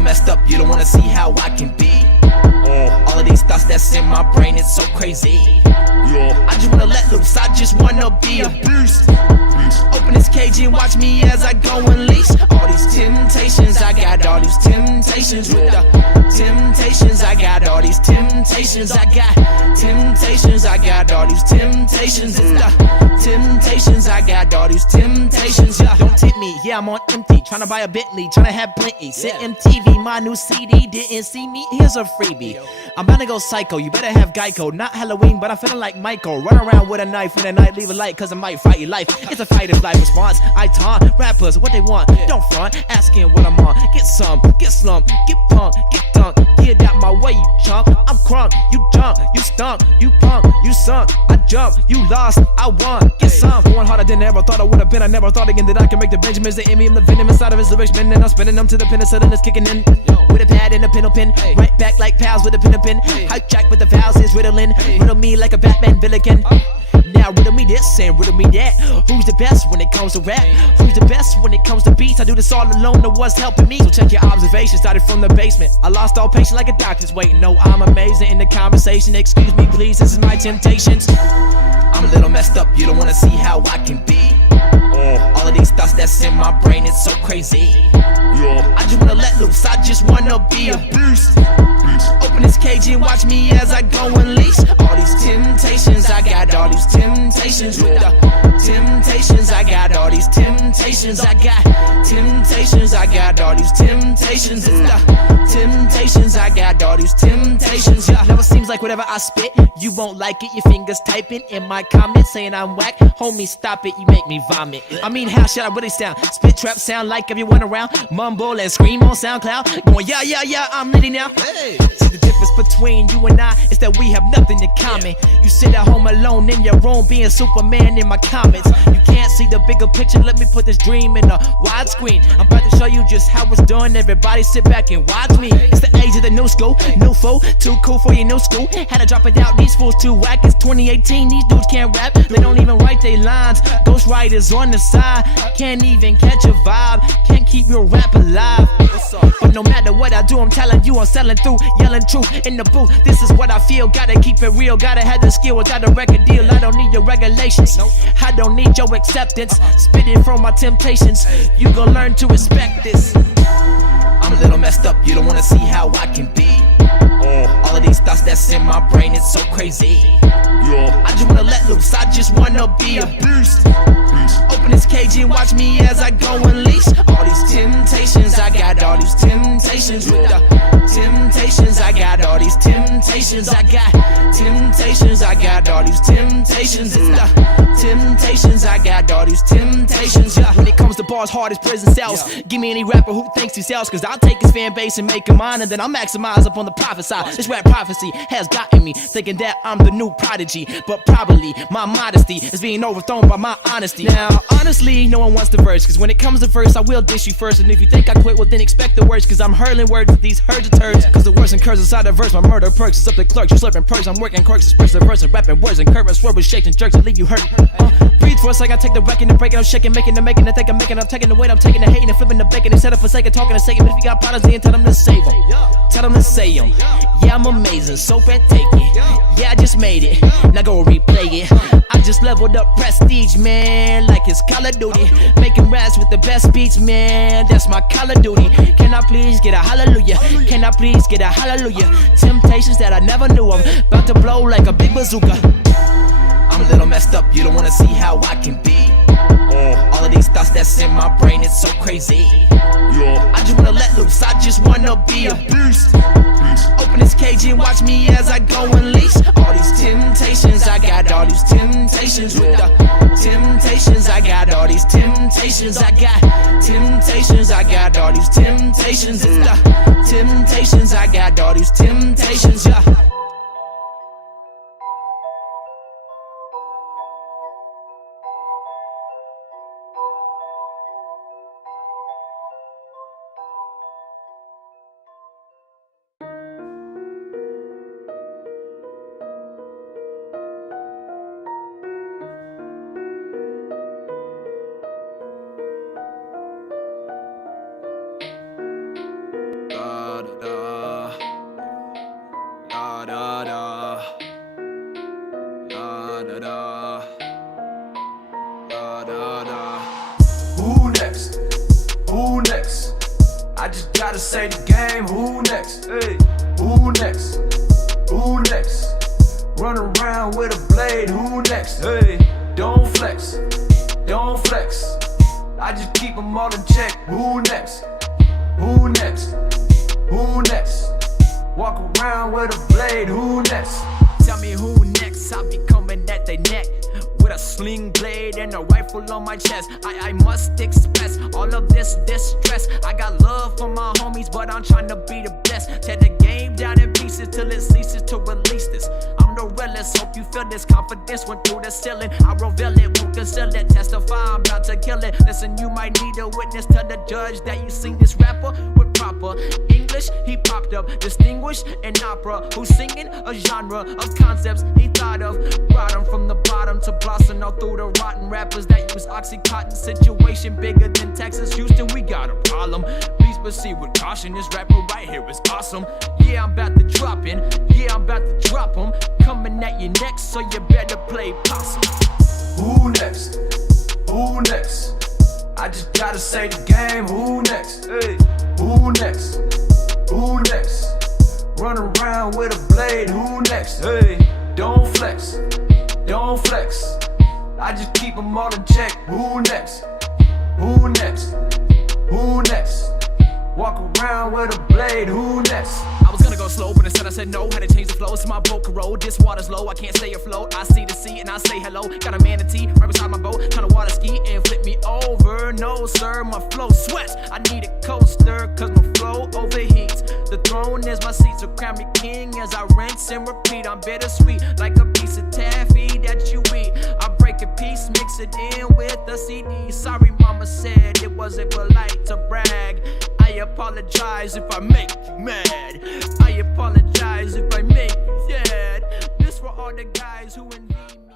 little messed up, you don't wanna see how I can be. All of these thoughts that's in my brain, it's so crazy. I just wanna let loose, I just wanna be a beast. Open this cage and watch me as I go unleash all these temptations. I got all these temptations with the temptations. I got all these temptations. I got temptations. I got all these temptations. It's the temptations. I got all these temptations. Yeah. Don't tempt me, yeah, I'm on empty. Tryna buy a Bentley, tryna have plenty. Sit MTV, my new CD. Didn't see me, here's a freebie. I'm about to go psycho, you better have Geico. Not Halloween, but I'm feeling like Michael. Run around with a knife in the night, leave a light, cause I might fight your life. It's a fight of life response. I taunt rappers what they want. Don't front, asking what I'm on. Get some, get slump, get punk, get dunk. Get out my way, you chump. I'm crunk, you jump, you stunk, you punk, you sunk. I jump, you lost, I won. Get some. Going harder than I ever thought I would have been. I never thought again that I can make the Benjamins, the enemy, and the venom inside of his lyrics. And I'm spinning them to the penicillin is kicking in. With a pad and a pen. Right back like pals with a pen. Hype jack with the vowels is riddling. Riddle me like a Batman villain. Now riddle me this and riddle me that. Who's the best when it comes to rap? Who's the best when it comes to beats? I do this all alone, no one's helping me. So check your observation, started from the basement. I lost all patience like a doctor's waiting. No, I'm amazing in the conversation. Excuse me please, this is my temptations. I'm a little messed up, you don't wanna see how I can be. All of these thoughts that's in my brain, it's so crazy. I just wanna let loose, I just wanna be a beast. Open this cage and watch me as I go unleash all these temptations. I got all these temptations with the temptations. I got all these temptations. I got temptations. I got all these temptations. It's the temptations. I got all these temptations. Yeah. Never seems like whatever I spit, you won't like it. Your fingers typing in my comments saying I'm whack. Homie, stop it, you make me vomit. I mean, how should I really sound? Spit trap sound like everyone around. Mumble and scream on SoundCloud. Going, yeah, I'm litty now. Hey. See the difference between you and I is that we have nothing in common. You sit at home alone in your room being Superman in my comments. You can't see the bigger picture, let me put this dream in a widescreen. I'm about to show you just how it's done, everybody sit back and watch me. It's the age of the new school, new fool, too cool for your new school. Had to drop it out, these fools too whack. It's 2018, these dudes can't rap, they don't even write their lines. Ghostwriters on the side, can't even catch a vibe, can't keep your rap alive. But no matter what I do, I'm telling you I'm selling through, yelling truth in the booth. This is what I feel, gotta keep it real, gotta have the skill without a record deal. I don't need your regulations, I don't need your acceptance. Spitting from my temptations, you gon' learn to respect this. I'm a little messed up, you don't wanna see how I can be. All of these thoughts that's in my brain, it's so crazy. I just wanna let loose, I just wanna be a beast. Open this cage and watch me as I go unleash all these temptations. I got all these temptations with the temptations. I got all these temptations. I got temptations. I got all these temptations. It's the temptations. I got all these temptations. Yeah. When it comes to bars, hard as prison cells. Give me any rapper who thinks he sells, cause I'll take his fan base and make him mine, and then I'll maximize up on the profit side. This rap prophecy has gotten me thinking that I'm the new prodigy, but probably my modesty is being overthrown by my honesty. Now, honestly, no one wants the verse, cause when it comes to verse, I will dish you first. And if you think I quit, well then expect the worst, cause I'm hurling words with these herds of turds. Cause the words and curves inside the verse, my murder perks. It's up to clerks, you slurping perks. I'm working quirks, express the verse and rapping words and curves, swerve with shakes and jerks that leave you hurt. Breathe for a second, I take the wrecking and breaking, I'm shaking, making the making, I think I'm making, I'm taking the weight, I'm taking the hating and flipping the bacon instead of forsaking, talking and saying. But if you got problems, then tell them to save them. Tell them to say them. Yeah, I'm amazing, so breathtaking. Yeah, I just made it, now go replay it. I just leveled up prestige, man, like it's Call of Duty. Making raps with the best beats, man, that's my Call of Duty. Can I please get a hallelujah? Can I please get a hallelujah? Temptations that I never knew of, about to blow like a big bazooka. I'm a little messed up, you don't wanna see how I can be. All of these thoughts that's in my brain, it's so crazy. I just wanna let loose, I just wanna be a beast. Open this cage and watch me as I go unleash all these temptations. I got all these temptations with the temptations. I got all these temptations. I got temptations. I got all these temptations. It's the temptations. I got all these temptations. Yeah. say the game, who next? Hey, who next? Who next? Run around with a blade, who next? Hey, don't flex, don't flex. I just keep them all in check, who next? Who next? Who next? Walk around with a blade, who next? Tell me who next, I'll be coming at their neck with a sling blade and a rifle on my chest. I must express all of this distress. I got love for my homies, but I'm trying to be the best. Tear the game down in pieces till it ceases to release this. I'm the realest, hope you feel this confidence went through the ceiling. I reveal it, won't conceal it, testify, I'm about to kill it. Listen, you might need a witness, tell the judge that you seen this rapper with proper English. He popped up, distinguished in opera, who's singing a genre of concepts he thought of. Brought him from the bottom to blossom all through the rotten rappers that use Oxycontin. Situation bigger than Texas, Houston, we got a problem. Please proceed with caution, this rapper right here is awesome. Yeah, I'm about to drop in, yeah, I'm about to drop him. Coming at you next, so you better play possum. Who next? Who next? I just gotta say the game, who next? Hey, who next? Who next? Run around with a blade, who next? Hey, don't flex, don't flex. I just keep them all in check, who next? Who next? Who next? Walk around with a blade, who next? I was gonna go slow, but instead I said no. Had to change the flow, so my boat could roll. This water's low, I can't stay afloat. I see the sea and I say hello. Got a manatee right beside my boat, trying to water ski and flip me over. No sir, my flow sweats. I need a coaster, cause my flow overheats. The throne is my seat, so crown me king as I rinse and repeat. I'm bittersweet, like a piece of taffy that you eat. I break a piece, mix it in with a CD. Sorry mama said it wasn't polite to brag. I apologize if I make you mad. I apologize if I make you sad. This for all the guys who envy me.